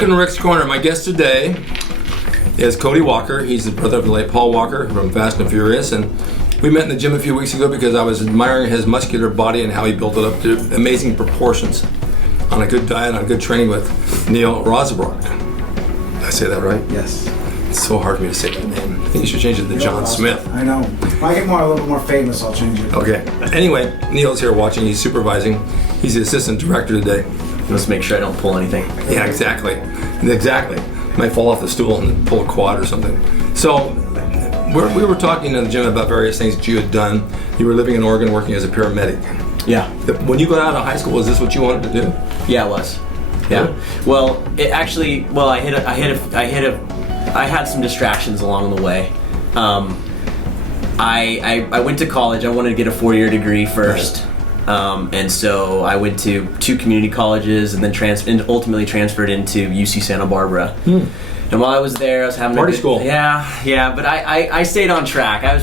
Welcome to Rick's Corner. My guest today is Cody Walker. He's the brother of the late Paul Walker from Fast and Furious, and we met in the gym a few weeks ago because I was admiring his muscular body and how he built it up to amazing proportions on a good diet, on good training with Neil Rosbrook. Did I say that right? Yes. It's so hard for me to say that name. I think you should change it to John Smith. I know. When I get a little more famous, I'll change it. Okay. Anyway, Neil's here watching. He's supervising. He's the assistant director today. Let's make sure I don't pull anything. Yeah, exactly. Exactly. Might fall off the stool and pull a quad or something. So, we were talking in the gym about various things that you had done. You were living in Oregon working as a paramedic. Yeah. When you got out of high school, is this what you wanted to do? Yeah, it was. Yeah. Well, it actually. Well, I had some distractions along the way. I went to college. I wanted to get a 4-year degree first. And so I went to 2 community colleges and then ultimately transferred into UC Santa Barbara. And while I was there, I was having party school. Yeah, but I stayed on track. I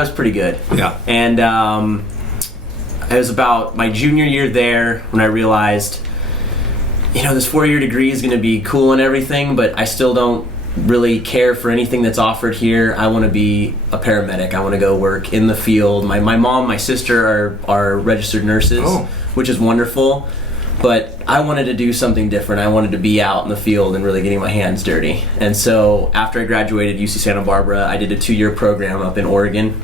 was pretty good. Yeah. And it was about my junior year there when I realized, this 4-year degree is going to be cool and everything, but I still don't really care for anything that's offered here. I want to be a paramedic. I want to go work in the field. My mom, my sister are registered nurses, which is wonderful, but I wanted to do something different. I wanted to be out in the field and really getting my hands dirty. And so after I graduated UC Santa Barbara, I did a 2-year program up in Oregon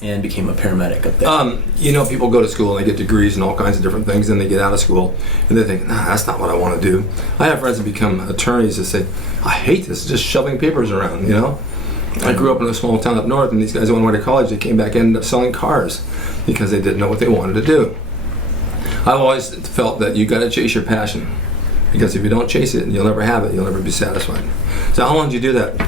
and became a paramedic up there. People go to school and they get degrees and all kinds of different things, and they get out of school and they think, that's not what I want to do. I have friends that become attorneys that say, I hate this, just shoving papers around, I grew up in a small town up north, and these guys went away to college, they came back and ended up selling cars because they didn't know what they wanted to do. I've always felt that you got to chase your passion, because if you don't chase it, you'll never have it, you'll never be satisfied. So how long did you do that?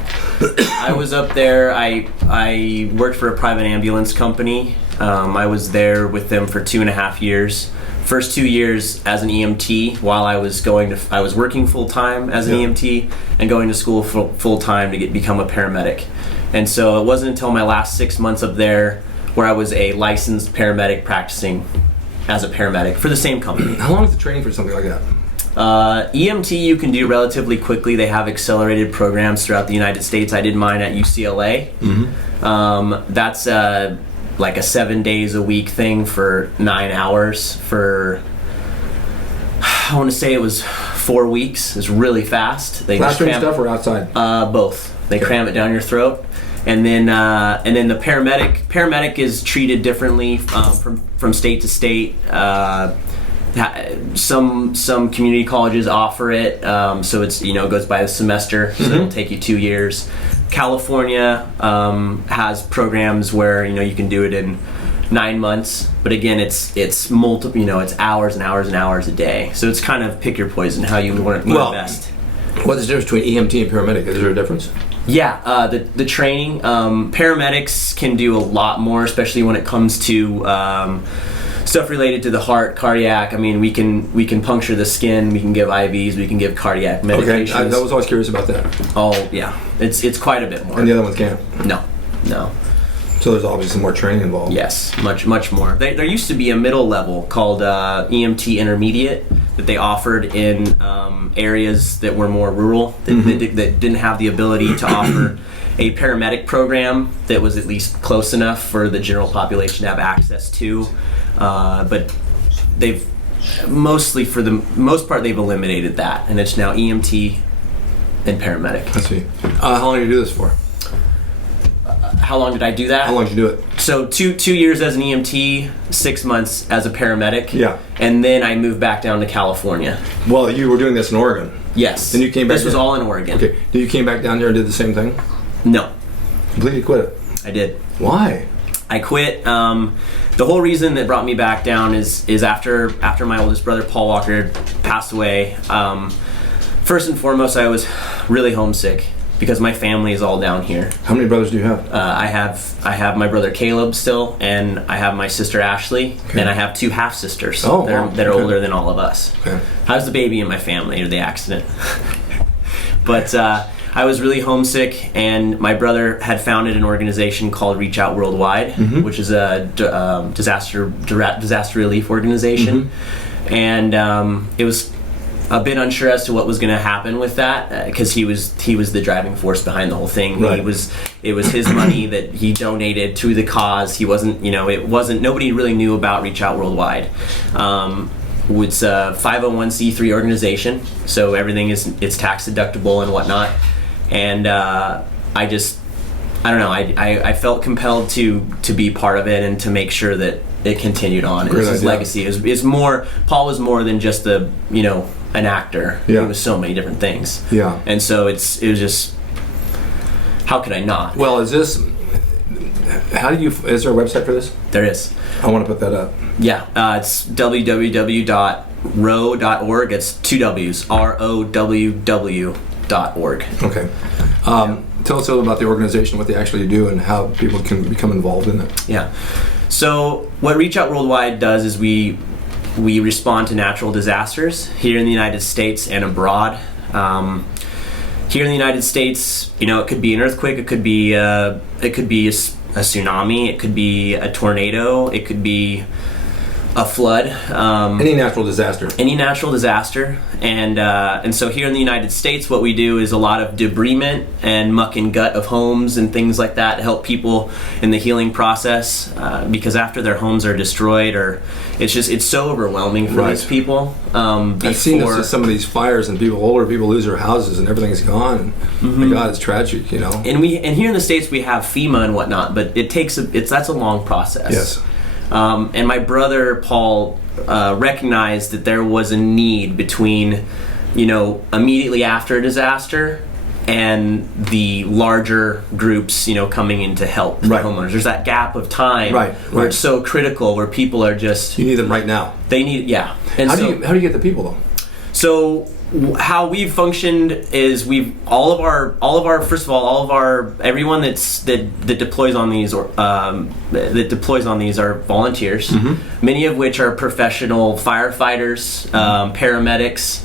I was up there. I worked for a private ambulance company. I was there with them for 2.5 years. First 2 years as an EMT, while I was working full time as an EMT and going to school full time to become a paramedic. And so it wasn't until my last 6 months up there where I was a licensed paramedic practicing as a paramedic for the same company. How long is the training for something like that? EMT you can do relatively quickly. They have accelerated programs throughout the United States. I did mine at UCLA. Mm-hmm. That's like a 7 days a week thing for 9 hours for, I want to say it was 4 weeks. It's really fast. They classroom stuff or outside? Both. They cram it down your throat. And then the paramedic is treated differently from state to state. Some community colleges offer it, so it's it goes by the semester, so it'll take you 2 years. California has programs where you can do it in 9 months, but again it's multiple, it's hours and hours and hours a day. So it's kind of pick your poison, how you want to invest. What's the difference between EMT and paramedic? Is there a difference? Yeah, the training, paramedics can do a lot more, especially when it comes to stuff related to the heart, cardiac. I mean, we can puncture the skin, we can give IVs, we can give cardiac medications. Okay, I was always curious about that. Oh yeah, it's quite a bit more. And the other ones can't? No. So there's obviously more training involved. Yes, much more. There used to be a middle level called EMT Intermediate that they offered in areas that were more rural, that didn't have the ability to offer a paramedic program that was at least close enough for the general population to have access to. But they've mostly, for the most part, they've eliminated that, and it's now EMT and paramedic. I see. How long did you do this for? How long did I do that? How long did you do it? So two years as an EMT, 6 months as a paramedic. Yeah. And then I moved back down to California. Well, you were doing this in Oregon. Yes. Then you came back. This was all in Oregon. Okay. Then you came back down there and did the same thing? No. Completely quit it? I did. Why? I quit. The whole reason that brought me back down is after my oldest brother Paul Walker passed away. First and foremost, I was really homesick because my family is all down here. How many brothers do you have? I have my brother Caleb still, and I have my sister Ashley, and I have 2 half sisters that are older than all of us. Okay. I was the baby in my family, or the accident. But I was really homesick, and my brother had founded an organization called Reach Out Worldwide, which is a disaster relief organization, and it was a bit unsure as to what was going to happen with that, because he was the driving force behind the whole thing. Right. It was his money that he donated to the cause. He wasn't, nobody really knew about Reach Out Worldwide. It's a 501c3 organization, so everything it's tax deductible and whatnot. And I don't know. I felt compelled to be part of it and to make sure that it continued on. It was his legacy. It's more. Paul was more than just an actor. Yeah. He was so many different things. Yeah. And so it was just, how could I not? Well, is there a website for this? There is. I want to put that up. Yeah. It's www.row.org. It's 2 W's. ROWW.org. Okay. Tell us a little about the organization, what they actually do, and how people can become involved in it. Yeah. So what Reach Out Worldwide does is we respond to natural disasters here in the United States and abroad. Here in the United States, it could be an earthquake, it could be a tsunami, it could be a tornado, it could be a flood. Any natural disaster. And so here in the United States, what we do is a lot of debrisement and muck and gut of homes and things like that to help people in the healing process, because after their homes are destroyed, or it's so overwhelming for these people. I've seen some of these fires, and older people lose their houses and everything's gone. My God, it's tragic, And here in the States we have FEMA and whatnot, but that's a long process. Yes. And my brother Paul recognized that there was a need between, immediately after a disaster and the larger groups, coming in to help the homeowners. There's that gap of time where it's so critical, where people are just... You need them right now. They need, yeah. And how do you get the people, though? So how we've functioned is everyone that deploys on these are volunteers, many of which are professional firefighters, paramedics,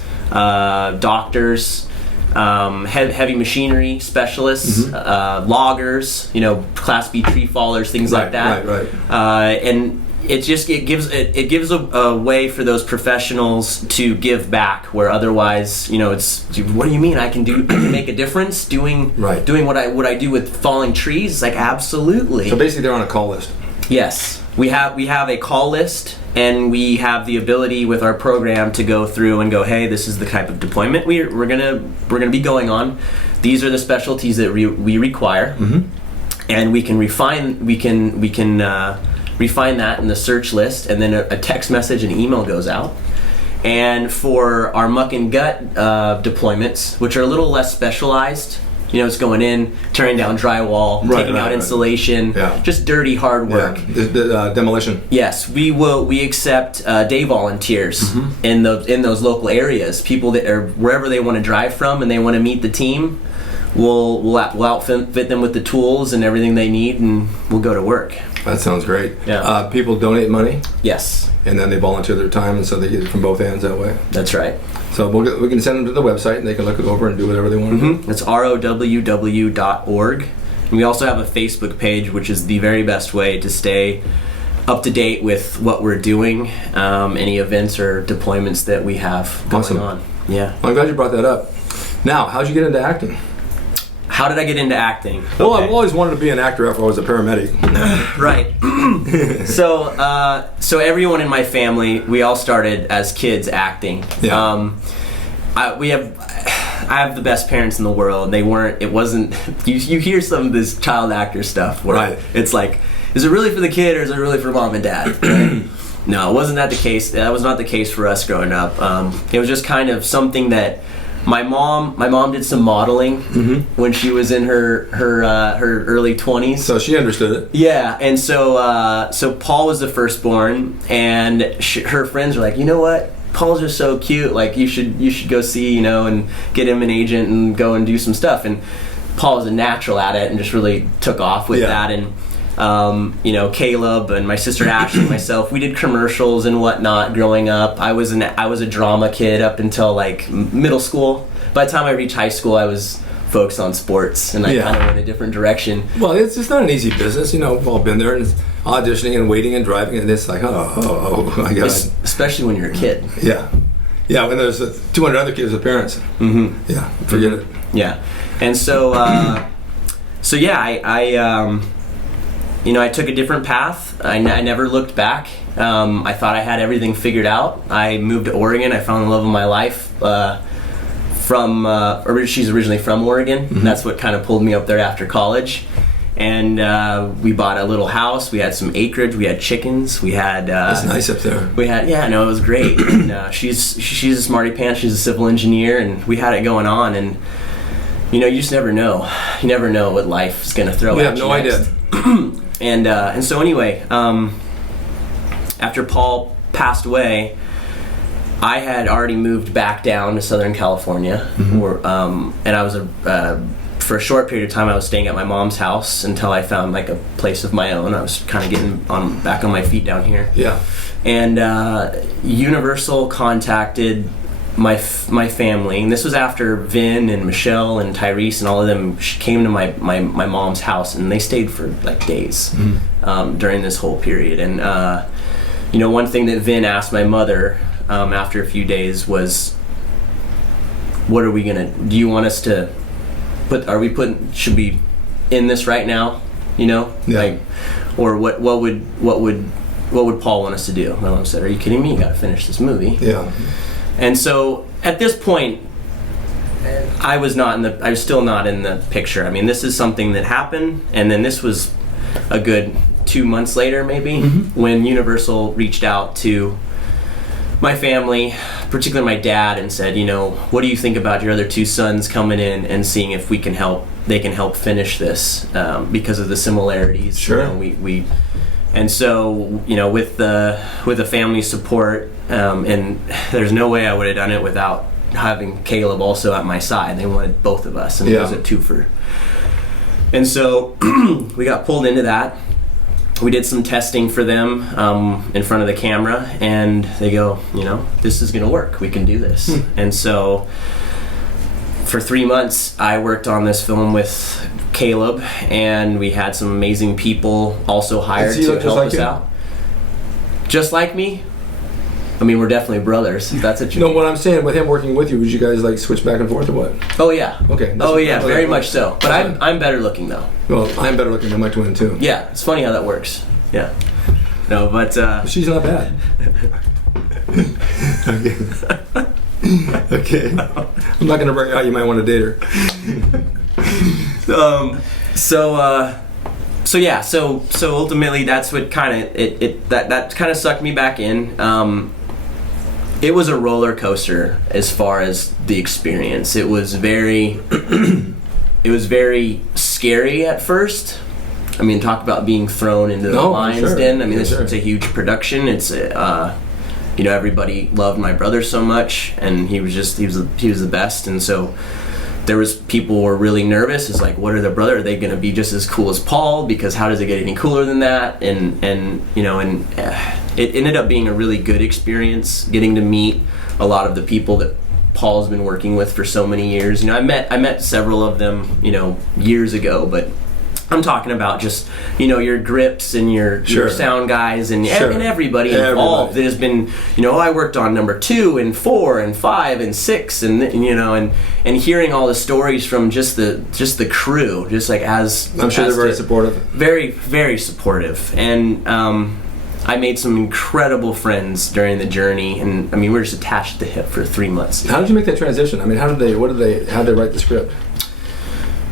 doctors, heavy machinery specialists, loggers, Class B tree fallers, things like that. And it gives a way for those professionals to give back, where otherwise, it's, what do you mean I can make a difference doing what I do with falling trees? It's like, absolutely. So basically they're on a call list. Yes. We have a call list, and we have the ability with our program to go through and go, hey, this is the type of deployment we're gonna be going on. These are the specialties that we require, and we can refine that in the search list, and then a text message and email goes out. And for our muck and gut deployments, which are a little less specialized, it's going in, tearing down drywall, taking out insulation, just dirty, hard work. The demolition. Yes, we accept day volunteers in those local areas, people that are wherever they want to drive from and they want to meet the team. We'll outfit them with the tools and everything they need, and we'll go to work. That sounds great. Yeah. People donate money. Yes. And then they volunteer their time, and so they get it from both ends that way. That's right. So we can send them to the website, and they can look it over and do whatever they want to do. It's ROWW.org. And we also have a Facebook page, which is the very best way to stay up to date with what we're doing, any events or deployments that we have going on. Yeah. Well, I'm glad you brought that up. Now, how'd you get into acting? How did I get into acting? Well, I've always wanted to be an actor after I was a paramedic. Right. So everyone in my family, we all started as kids acting. Yeah. I have the best parents in the world. It wasn't, you hear some of this child actor stuff where it's like, is it really for the kid or is it really for mom and dad? No, it wasn't that the case. That was not the case for us growing up. It was just kind of something that my mom did some modeling when she was in her early 20s. So she understood it. Yeah, and so Paul was the firstborn, and her friends were like, you know what? Paul's just so cute. Like you should go see, and get him an agent and go and do some stuff. And Paul was a natural at it and just really took off with that. And Caleb and my sister Ashley and myself, we did commercials and whatnot growing up. I was a drama kid up until like middle school. By the time I reached high school, I was focused on sports, and I kind of went a different direction. Well, it's not an easy business, we've all been there, and it's auditioning and waiting and driving, and it's like, oh my God. Especially when you're a kid. Yeah. Yeah, when there's 200 other kids with parents. Mm-hmm. Yeah, forget it. Yeah, and so yeah, I took a different path. I never looked back. I thought I had everything figured out. I moved to Oregon. I found the love of my life. She's originally from Oregon. Mm-hmm. And that's what kind of pulled me up there after college. And we bought a little house. We had some acreage. We had chickens. We had. It's nice up there. We had, it was great. And she's a smarty pants. She's a civil engineer, and we had it going on. And you just never know. You never know what life is going to throw at you. We have no idea. And so anyway, after Paul passed away, I had already moved back down to Southern California, and I was for a short period of time I was staying at my mom's house until I found like a place of my own. I was kind of getting back on my feet down here. Yeah. And Universal contacted my family, and this was after Vin and Michelle and Tyrese and all of them came to my mom's house, and they stayed for like days during this whole period. And one thing that Vin asked my mother after a few days was, "What are we gonna? Do you want us to should we end this right now? Yeah. Like, or what would Paul want us to do?" My mom said, "Are you kidding me? You got to finish this movie." Yeah. And so at this point, I was still not in the picture. I mean, this is something that happened, and then this was a good 2 months later, maybe, when Universal reached out to my family, particularly my dad, and said, "What do you think about your other two sons coming in and seeing if they can help finish this because of the similarities?" Sure. And so, with the family support, and there's no way I would have done it without having Caleb also at my side. They wanted both of us, and it was a twofer. And so we got pulled into that. We did some testing for them in front of the camera, and they go, "This is going to work. We can do this." And so for 3 months, I worked on this film with Caleb, and we had some amazing people also hired to help us out. Just like me? I mean, we're definitely brothers, if that's what you mean. What I'm saying, with him working with you, would you guys like switch back and forth or what? Oh yeah. Okay. Oh yeah, very much so. But I'm better looking though. Well, I'm better looking than my twin too. Yeah, it's funny how that works. Yeah. No, but she's not bad. Okay. I'm not gonna bring out. You might want to date her. So ultimately, that's what kind of that kind of sucked me back in. It was a roller coaster as far as the experience. It was very scary at first. I mean, talk about being thrown into the lion's den. I mean, it's a huge production. It's everybody loved my brother so much, and he was the best. And so there was people were really nervous. It's like, what are their brother? Are they going to be just as cool as Paul? Because how does it get any cooler than that? And it ended up being a really good experience, getting to meet a lot of the people that Paul's been working with for so many years. I met several of them, years ago, but I'm talking about just, your grips and your sound guys and everybody involved that has been, I worked on number 2 and 4 and 5 and 6 and hearing all the stories from just the crew, just like as I'm sure they're very supportive. Very, very supportive. And I made some incredible friends during the journey, and I mean, we're just attached at the hip for 3 months. How did you make that transition? I mean, how did they write the script?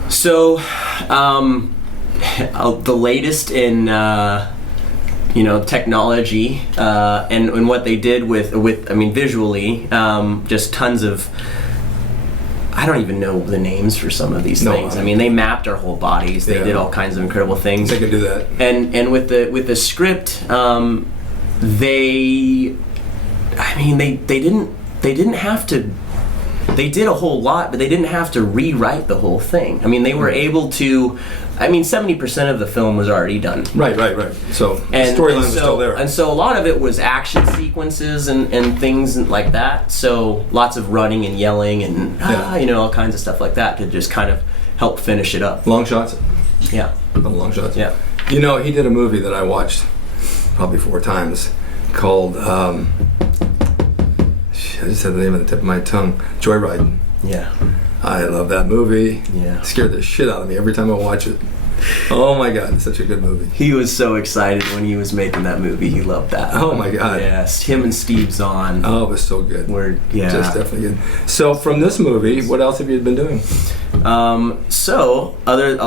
So, the latest in technology and what they did with I mean visually, just tons of, I don't even know the names for some of these things. I mean, they mapped our whole bodies. They did all kinds of incredible things. They could do that. And with the script, they didn't have to. They did a whole lot, but they didn't have to rewrite the whole thing. I mean, they were able to. I mean, 70% of the film was already done. Right. So the storyline was still there. And so a lot of it was action sequences and things like that. So lots of running and yelling and all kinds of stuff like that to just kind of help finish it up. Long shots. Yeah. Long shots. Yeah. He did a movie that I watched probably 4 times called I just had the name on the tip of my tongue. Joyride. Yeah. I love that movie. Yeah. Scared the shit out of me every time I watch it. Oh my God, it's such a good movie. He was so excited when he was making that movie. He loved that. Oh my God. Yes, him and Steve Zahn. Oh, it was so good. Were, yeah. Just definitely good. So from this movie, what else have you been doing? I've been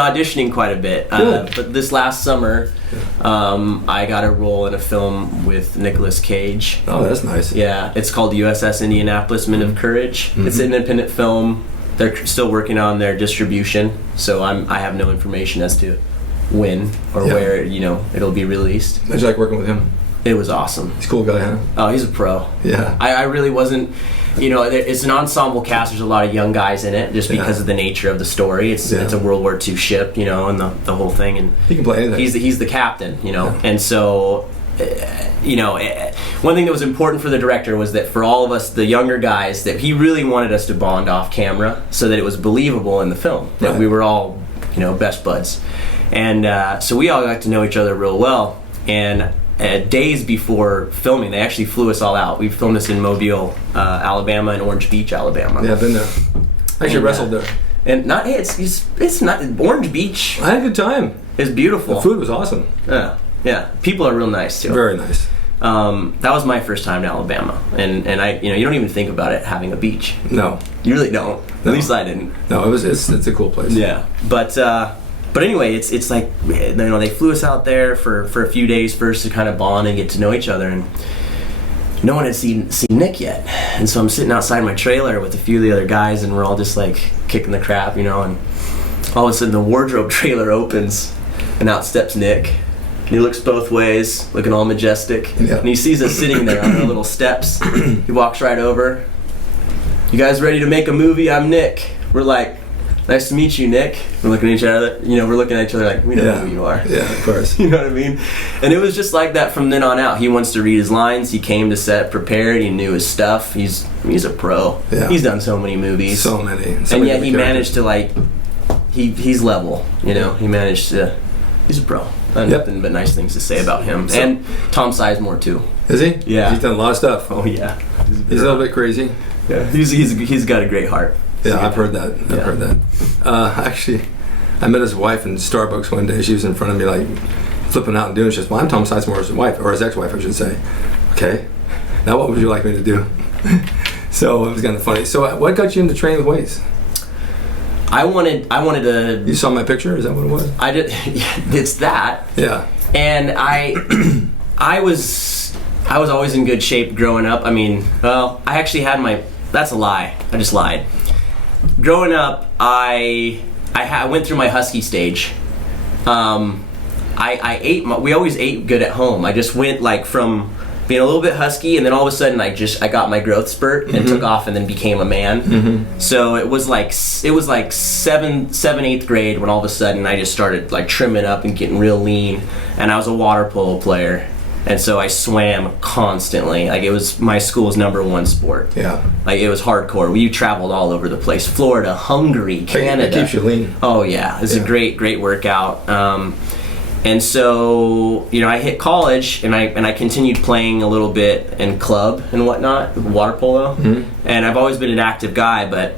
auditioning quite a bit. But this last summer, I got a role in a film with Nicolas Cage. Oh, that's nice. Yeah, it's called USS Indianapolis Men of Courage. It's an independent film. They're still working on their distribution, so I have no information as to when or where it'll be released. How'd you like working with him? It was awesome. He's a cool guy, huh? Oh, he's a pro. Yeah. I really wasn't. It's an ensemble cast. There's a lot of young guys in it, just because of the nature of the story. It's a World War II ship, and the whole thing. And he can play anything. He's the captain, and so. One thing that was important for the director was that for all of us, the younger guys, that he really wanted us to bond off camera so that it was believable in the film, that we were all, best buds. And so we all got to know each other real well. And days before filming, they actually flew us all out. We filmed this in Mobile, Alabama, and Orange Beach, Alabama. Yeah, I've been there. I actually wrestled there. And it's not Orange Beach. I had a good time. It's beautiful. The food was awesome. Yeah, people are real nice too. Very nice. That was my first time to Alabama, and I, you don't even think about it having a beach. No, you really don't. No. At least I didn't. No, it's a cool place. Yeah, but anyway, it's like they flew us out there for a few days first to kind of bond and get to know each other, and no one had seen Nick yet, and so I'm sitting outside my trailer with a few of the other guys, and we're all just like kicking the crap, and all of a sudden the wardrobe trailer opens, and out steps Nick. He looks both ways, looking all majestic. Yeah. And he sees us sitting there on our little steps. He walks right over. "You guys ready to make a movie? I'm Nick." We're like, "Nice to meet you, Nick." We're looking at each other. We're looking at each other like, we know who you are. Yeah, of course. You know what I mean? And it was just like that from then on out. He wants to read his lines. He came to set prepared. He knew his stuff. He's a pro. Yeah. He's done so many movies. So many. And yet he managed to he's level. He managed to. He's a pro. Nothing but nice things to say about him. And Tom Sizemore too. Is he? Yeah. He's done a lot of stuff. Oh yeah. He's a little bit crazy. Yeah. He's got a great heart. Yeah, I've heard that. I've heard that. Actually, I met his wife in Starbucks one day. She was in front of me like flipping out and doing shit. "Well, I'm Tom Sizemore's wife, or his ex-wife, I should say." "Okay. Now what would you like me to do?" So it was kind of funny. So what got you into training with weights? I wanted to. You saw my picture? Is that what it was? I did. It's that. Yeah. And I was always in good shape growing up. I mean, I actually had my. That's a lie. I just lied. Growing up, I went through my husky stage. I ate. We always ate good at home. I just went from being a little bit husky, and then all of a sudden I got my growth spurt and took off and then became a man. Mm-hmm. So it was like 8th grade when all of a sudden I just started trimming up and getting real lean, and I was a water polo player, and so I swam constantly. It was my school's #1 sport. Yeah. It was hardcore. We traveled all over the place: Florida, Hungary, Canada. It keeps you lean. Oh yeah, it's a great workout. And so, I hit college, and I continued playing a little bit in club and whatnot, water polo. Mm-hmm. And I've always been an active guy, but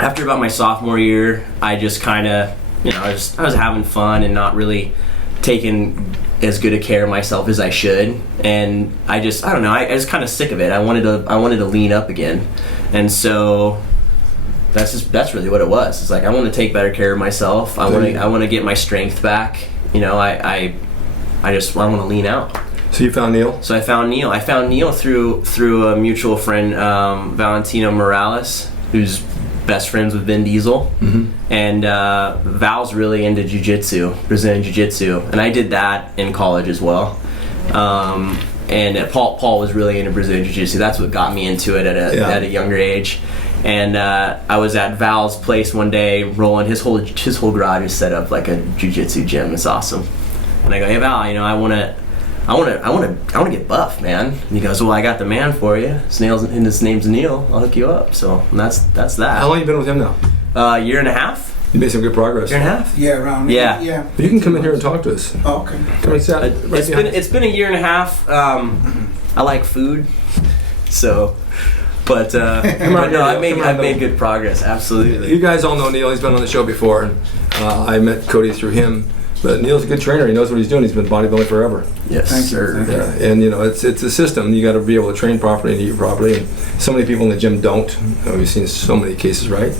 after about my sophomore year, I just kind of, I was having fun and not really taking as good a care of myself as I should. And I don't know, I was kind of sick of it. I wanted to lean up again. And so that's really what it was. It's I want to take better care of myself. I want to get my strength back. I want to lean out. So you found Neil? So I found Neil through a mutual friend, Valentino Morales, who's best friends with Vin Diesel. Mm-hmm. And Val's really into jiu-jitsu, Brazilian jiu-jitsu, and I did that in college as well. And Paul was really into Brazilian jiu-jitsu. That's what got me into it at a younger age. And I was at Val's place one day, rolling. His whole garage is set up like a jiu-jitsu gym. It's awesome. And I go, "Hey Val, I want to get buff, man." And he goes, "Well, I got the man for you. His name's Neil. I'll hook you up." So that's that. How long you been with him now? A year and a half. You made some good progress. Year and a half. Yeah, around. Yeah. Yeah. You can come in here and talk to us. Oh, okay. It's been a year and a half. I like food. So, but no, I made good progress. Absolutely. You guys all know Neil. He's been on the show before, and I met Cody through him. But Neil's a good trainer. He knows what he's doing. He's been bodybuilding forever. Yes, Thank you. sir. Yeah, and it's a system. You got to be able to train properly and eat properly. And so many people in the gym don't. We've seen so many cases, right?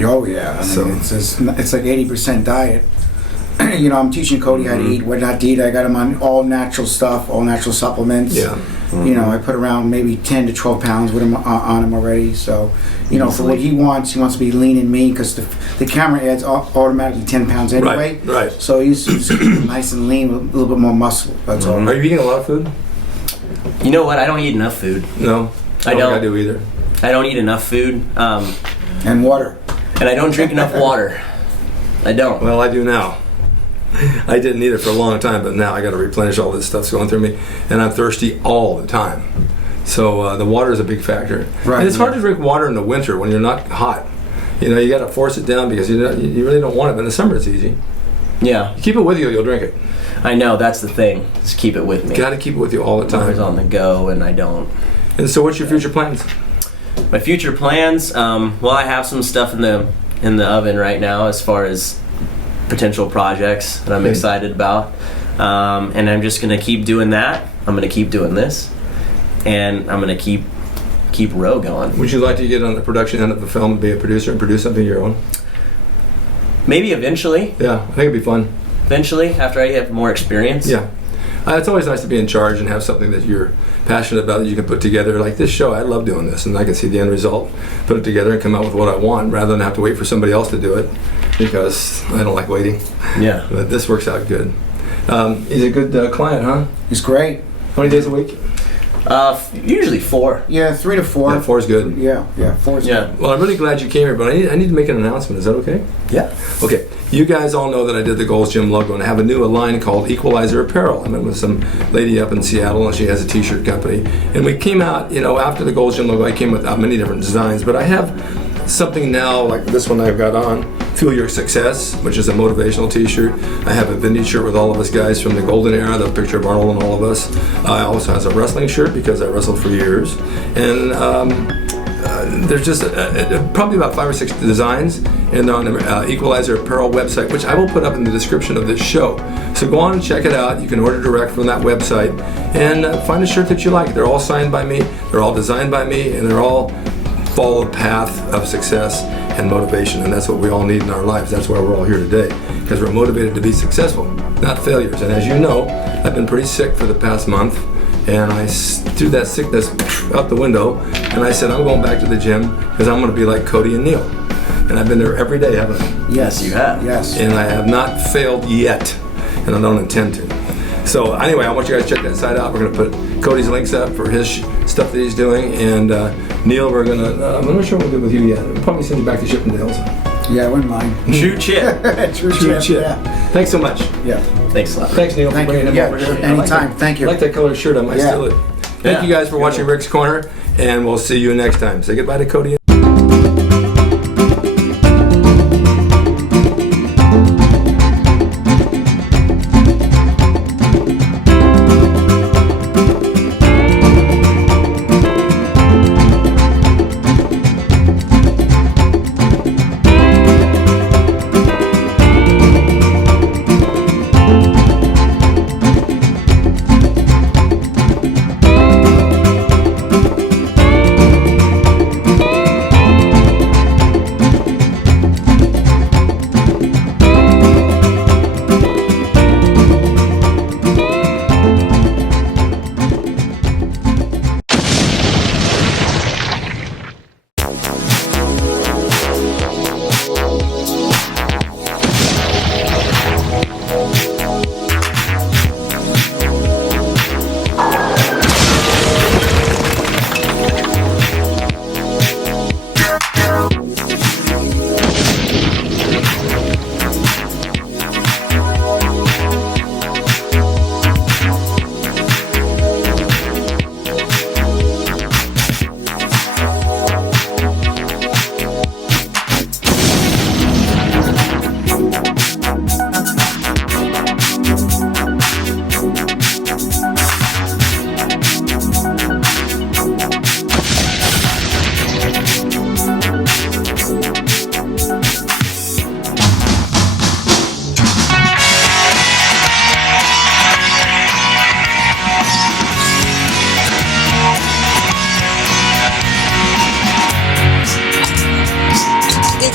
Oh yeah, I mean, it's like 80% diet. I'm teaching Cody how to eat, what not to eat. I got him on all natural stuff, all natural supplements. Yeah. I put around maybe 10 to 12 pounds with him on him already. So, for what he wants to be lean and mean because the camera adds automatically 10 pounds anyway. Right. So he's nice and lean with a little bit more muscle. That's all. Are you eating a lot of food? You know what? I don't eat enough food. No, I don't. I do either. I don't eat enough food. And water. And I don't drink enough water. I don't. Well, I do now. I didn't either for a long time, but now I got to replenish all this stuff's going through me, and I'm thirsty all the time. So the water is a big factor. Right. And it's hard to drink water in the winter when you're not hot. You got to force it down because you really don't want it. But in the summer, it's easy. Yeah. You keep it with you, you'll drink it. I know, that's the thing. Just keep it with me. Got to keep it with you all the I'm always time. on the go, and I don't. And so, what's your future plans? My future plans, I have some stuff in the oven right now as far as potential projects that I'm excited about, and I'm just gonna keep doing that. I'm gonna keep doing this, and I'm gonna keep Row going. Would you like to get on the production end of the film and be a producer and produce something of your own? Maybe eventually. Yeah, I think it'd be fun. Eventually, after I have more experience. Yeah. It's always nice to be in charge and have something that you're passionate about that you can put together. Like this show, I love doing this, and I can see the end result, put it together, and come out with what I want, rather than have to wait for somebody else to do it, because I don't like waiting. Yeah. But this works out good. He's a good client, huh? He's great. How many days a week? Usually 4. Yeah, 3 to 4. Yeah, 4 is good. Yeah, 4 is Yeah. good. Well, I'm really glad you came here, but I need to make an announcement. Is that okay? Yeah. Okay, you guys all know that I did the Gold's Gym logo, and I have a new line called Equalizer Apparel. I met with some lady up in Seattle, and she has a t-shirt company. And we came out, after the Gold's Gym logo, I came with many different designs, but I have something now, like this one I've got on, Fuel Your Success, which is a motivational t-shirt. I have a vintage shirt with all of us guys from the golden era, the picture of Arnold and all of us. I also has a wrestling shirt because I wrestled for years. And there's just probably about 5 or 6 designs, and on the Equalizer Apparel website, which I will put up in the description of this show. So go on and check it out. You can order direct from that website and find a shirt that you like. They're all signed by me, they're all designed by me, and they're all follow the path of success and motivation, and that's what we all need in our lives. That's why we're all here today, because we're motivated to be successful, not failures. And as you know, I've been pretty sick for the past month, and I threw that sickness out the window, and I said I'm going back to the gym because I'm going to be like Cody and Neil. And I've been there every day, haven't I? Yes, you have. Yes. And I have not failed yet, and I don't intend to. So anyway, I want you guys to check that site out. We're going to put Cody's links up for his stuff that he's doing, and Neil, we're going to, I'm not sure what we'll do with you yet. We'll probably send you back to Chippendales. Yeah, I wouldn't mind. True chip. True Chip. chip. Yeah. Thanks so much. Yeah. Thanks a lot. Thanks, Neil, Thank for bringing you. him over here. Yeah, anytime. Thank you. I like that color shirt. I might Yeah. steal it. Thank you guys for watching Rick's Corner, and we'll see you next time. Say goodbye to Cody.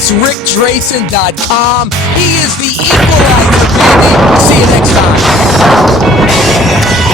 That's rickdrasin.com. He is the equalizer, baby. See you next time.